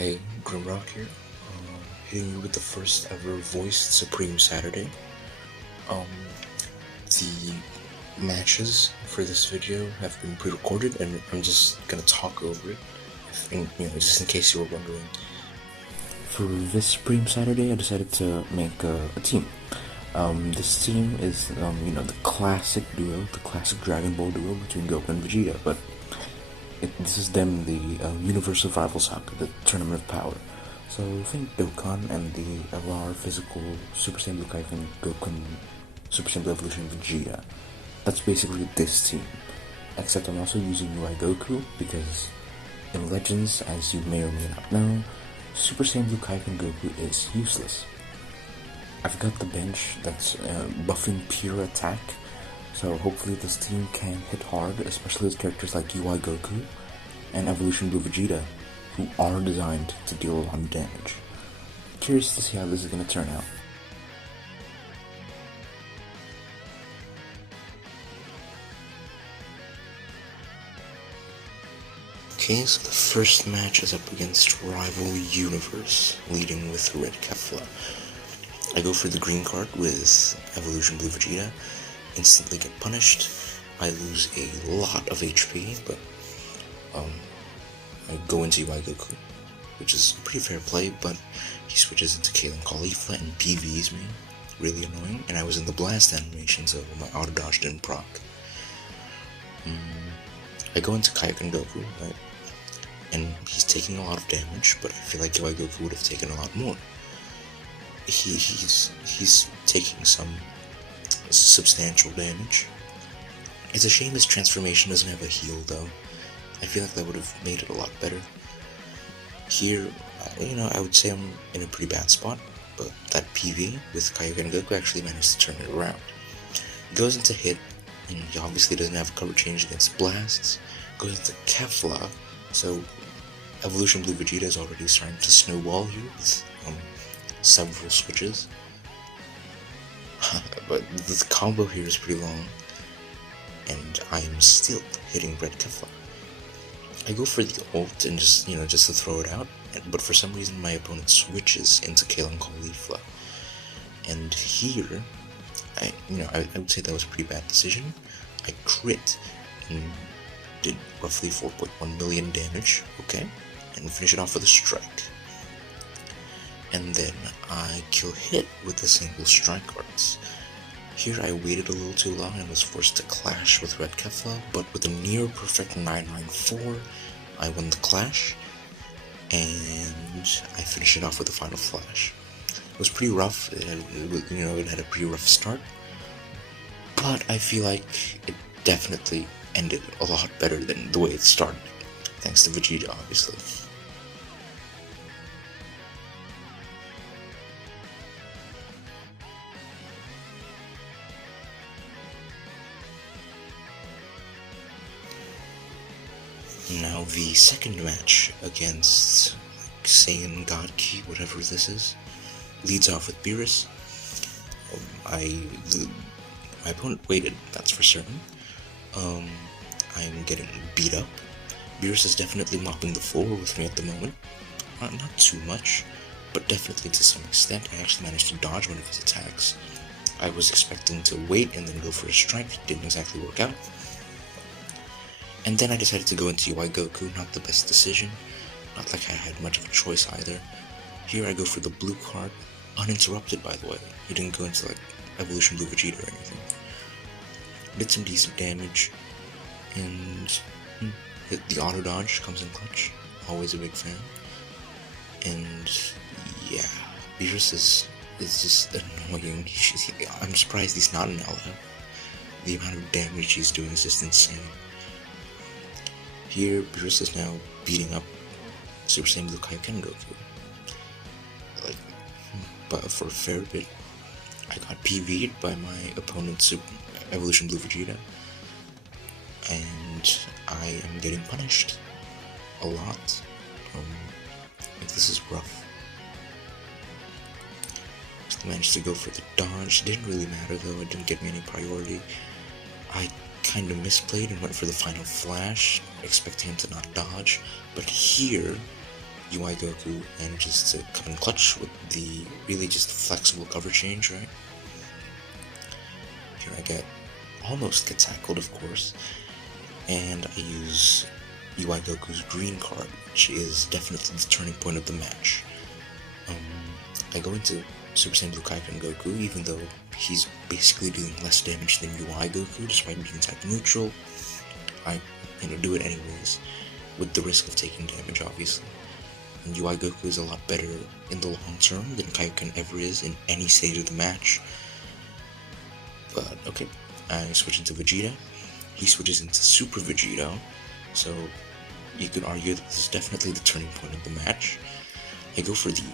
Hey, Grimrock here, hitting you with the first ever voiced Supreme Saturday. Um, the matches for this video have been pre-recorded, and I'm just gonna talk over it, just in case you were wondering. For this Supreme Saturday, I decided to make a team. This team is, the classic duo, the classic Dragon Ball duo between Goku and Vegeta, but this is them, the Universal Rival Saga, the Tournament of Power. So think Dokkan and the LR Physical Super Saiyan Blue Kai and Goku Super Saiyan Blue Evolution Vegeta. That's basically this team. Except I'm also using UI Goku because in Legends, as you may or may not know, Super Saiyan Blue Kai and Goku is useless. I've got the bench that's buffing pure attack, so hopefully this team can hit hard, especially with characters like UI Goku and Evolution Blue Vegeta, who are designed to deal a lot of damage. Curious to see how this is going to turn out. Okay, so the first match is up against Rival Universe, leading with Red Kefla. I go for the green card with Evolution Blue Vegeta, instantly get punished. I lose a lot of HP, but I go into UI Goku, which is a pretty fair play, but he switches into Kalen Caulifla and PVs me. Really annoying, and I was in the blast animation, so my auto dodge didn't proc. I go into Kaioken Goku, right? And he's taking a lot of damage, but I feel like UI Goku would have taken a lot more. He's taking some substantial damage. It's a shame his transformation doesn't have a heal though. I feel like that would have made it a lot better. Here, I would say I'm in a pretty bad spot, but that PV with Kaioken Goku actually managed to turn it around. He goes into hit, and he obviously doesn't have a cover change against blasts. Goes into Kefla, so Evolution Blue Vegeta is already starting to snowball here with several switches. But the combo here is pretty long, and I'm still hitting Red Kefla. I go for the ult and just to throw it out, but for some reason my opponent switches into Kalen Caulifla. And here, I would say that was a pretty bad decision. I crit and did roughly 4.1 million damage, okay, and finish it off with a strike. And then I kill hit with a single strike arts. Here I waited a little too long and was forced to clash with Red Kefla, but with a near perfect 994, I won the clash, and I finished it off with a final flash. It was pretty rough, it had a pretty rough start, but I feel like it definitely ended a lot better than the way it started, thanks to Vegeta, obviously. Now the second match against Saiyan God Ki, whatever this is, leads off with Beerus. My opponent waited, that's for certain. I'm getting beat up. Beerus is definitely mopping the floor with me at the moment. Not too much, but definitely to some extent. I actually managed to dodge one of his attacks. I was expecting to wait and then go for a strike. It didn't exactly work out. And then I decided to go into UI Goku, not the best decision. Not like I had much of a choice either. Here I go for the blue card, uninterrupted by the way. He didn't go into Evolution Blue Vegeta or anything. Did some decent damage, and hit the auto dodge, comes in clutch. Always a big fan. And yeah, Beerus is just annoying. I'm surprised he's not an LF. The amount of damage he's doing is just insane. Here, Beerus is now beating up Super Saiyan Blue Kaioken Goku. But for a fair bit, I got PV'd by my opponent's Evolution Blue Vegeta, and I am getting punished a lot. This is rough. Just managed to go for the dodge. Didn't really matter though. It didn't get me any priority. I kind of misplayed and went for the final flash, expecting him to not dodge. But here, UI Goku manages to come in clutch with the really just flexible cover change, right? Here I almost get tackled, of course, and I use UI Goku's green card, which is definitely the turning point of the match. I go into Super Saiyan Blue Kaioken Goku, even though he's basically doing less damage than UI Goku, despite being type neutral. I, do it anyways, with the risk of taking damage, obviously. And UI Goku is a lot better in the long term than Kaioken ever is in any stage of the match. But okay, I switch into Vegeta. He switches into Super Vegito, so you could argue that this is definitely the turning point of the match. I go for the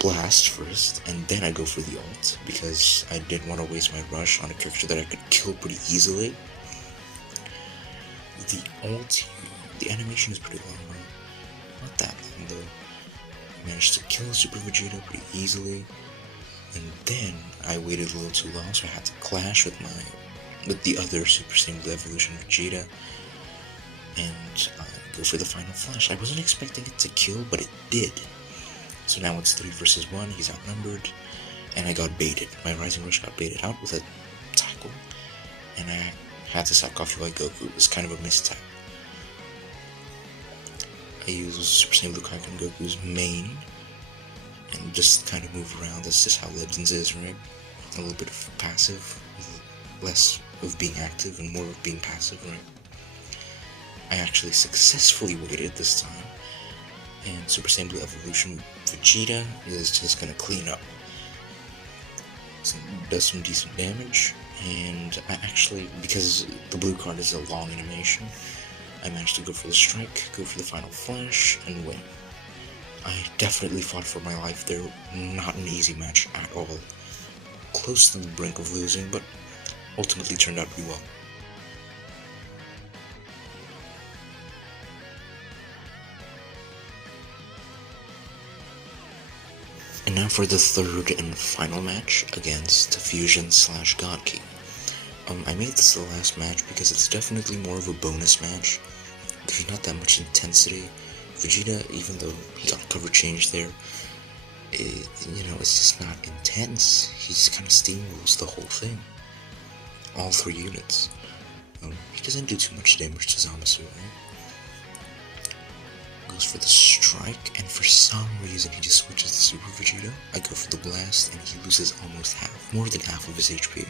blast first, and then I go for the ult, because I didn't want to waste my rush on a character that I could kill pretty easily. The ult, the animation is pretty long, not that long though. I managed to kill Super Vegeta pretty easily, and then I waited a little too long, so I had to clash with the other Super Saiyan Blue Evolution Vegeta, and go for the final flash. I wasn't expecting it to kill, but it did. So now it's 3 versus 1, he's outnumbered, and I got baited. My Rising Rush got baited out with a tackle, and I had to sack off UI Goku. It was kind of a mistake. I use Super Saiyan Blue Kaioken Goku's main, and just kind of move around. That's just how Legends is, right? A little bit of passive, less of being active and more of being passive, right? I actually successfully waited this time, and Super Saiyan Blue Evolution Vegeta is just gonna clean up. So does some decent damage, and I actually, because the blue card is a long animation, I managed to go for the strike, go for the final flash, and win. I definitely fought for my life there, not an easy match at all. Close to the brink of losing, but ultimately turned out pretty well. And now for the third and final match against Fusion/Godki. I made this the last match because it's definitely more of a bonus match. There's not that much intensity. Vegeta, even though he got cover change there, it's just not intense. He just kind of steamrolls the whole thing. All 3 units. He doesn't do too much damage to Zamasu, right? Goes for the strike, and for some reason he just switches to Super Vegito. I go for the blast, and he loses almost more than half of his HP.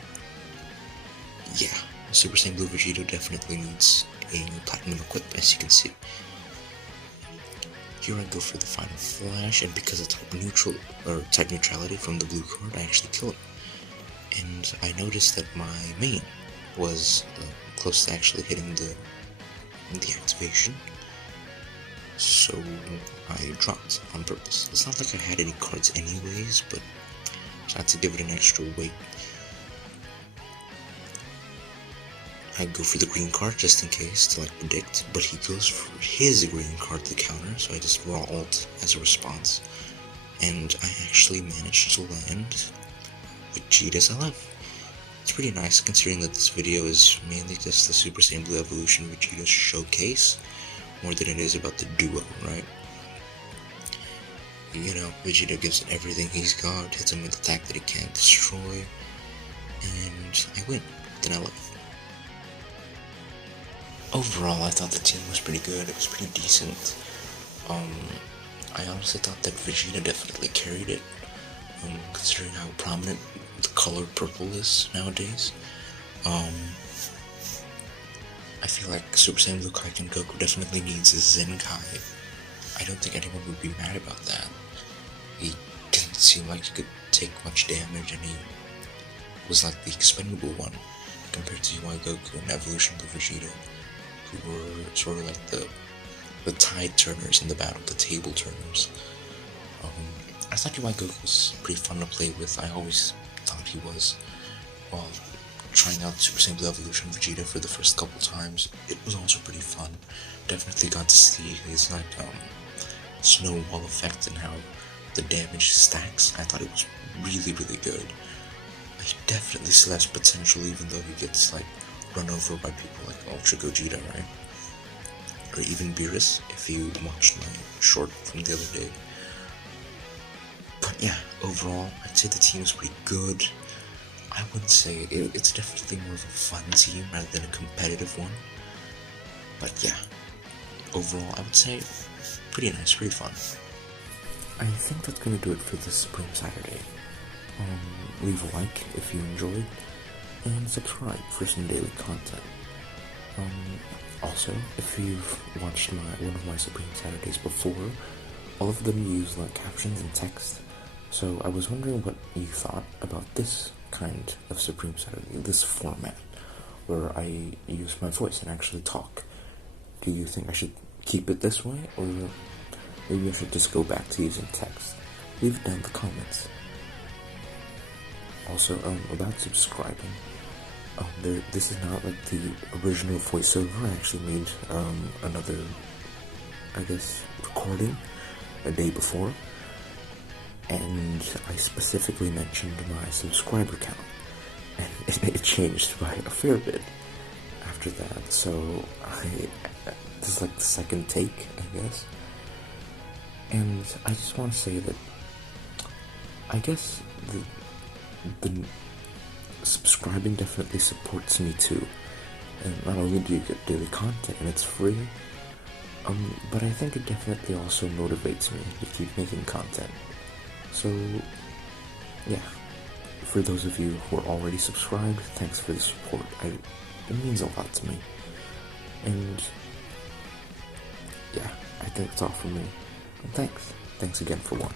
Yeah, Super Saiyan Blue Vegito definitely needs a new platinum equip, as you can see. Here I go for the final flash, and because of type neutrality from the blue card, I actually kill him. And I noticed that my main was close to actually hitting the activation. So I dropped on purpose. It's not like I had any cards anyways, but I had to give it an extra weight. I go for the green card just in case to predict, but he goes for his green card to counter, so I just raw ult as a response. And I actually managed to land Vegeta's LF. It's pretty nice considering that this video is mainly just the Super Saiyan Blue Evolution Vegeta showcase, more than it is about the duo, right? Vegeta gives it everything he's got, hits him with an attack that he can't destroy, and I win with an LF. Overall, I thought the team was pretty good. It was pretty decent. I honestly thought that Vegeta definitely carried it, considering how prominent the color purple is nowadays. I feel like Super Saiyan Blue Kaioken Goku definitely needs a Zenkai. I don't think anyone would be mad about that. He didn't seem like he could take much damage, and he was like the expendable one compared to UI Goku and Evolution Blue Vegeta, who were sort of like the tide turners in the battle, the table turners. I thought UI Goku was pretty fun to play with. I always thought he was. While trying out Super Saiyan Blue Evolution Vegeta for the first couple times, it was also pretty fun. Definitely got to see his snowball effect and how the damage stacks. I thought it was really, really good. He definitely still has potential, even though he gets run over by people like Ultra Gogeta, right? or even Beerus, if you watched my short from the other day. But yeah, overall, I'd say the team's pretty good. I would say it's definitely more of a fun team rather than a competitive one. But yeah, overall, I would say pretty nice, pretty fun. I think that's gonna do it for this Supreme Saturday. Leave a like if you enjoyed, and subscribe for some daily content. Also, if you've watched one of my Supreme Saturdays before, all of them use captions and text. So I was wondering what you thought about this kind of Supreme Saturday, this format, where I use my voice and actually talk. Do you think I should keep it this way, or maybe I should just go back to using text? Leave it down in the comments. Also, about subscribing, this is not like the original voiceover. I actually made another, I guess, recording a day before, and I specifically mentioned my subscriber count, and it changed by a fair bit after that. So this is like the second take, I guess, and I just want to say that I guess the subscribing definitely supports me too, and not only do you get daily content and it's free, but I think it definitely also motivates me to keep making content. So yeah, for those of you who are already subscribed, thanks for the support. It means a lot to me, and yeah, I think that's all from me. And thanks again for watching.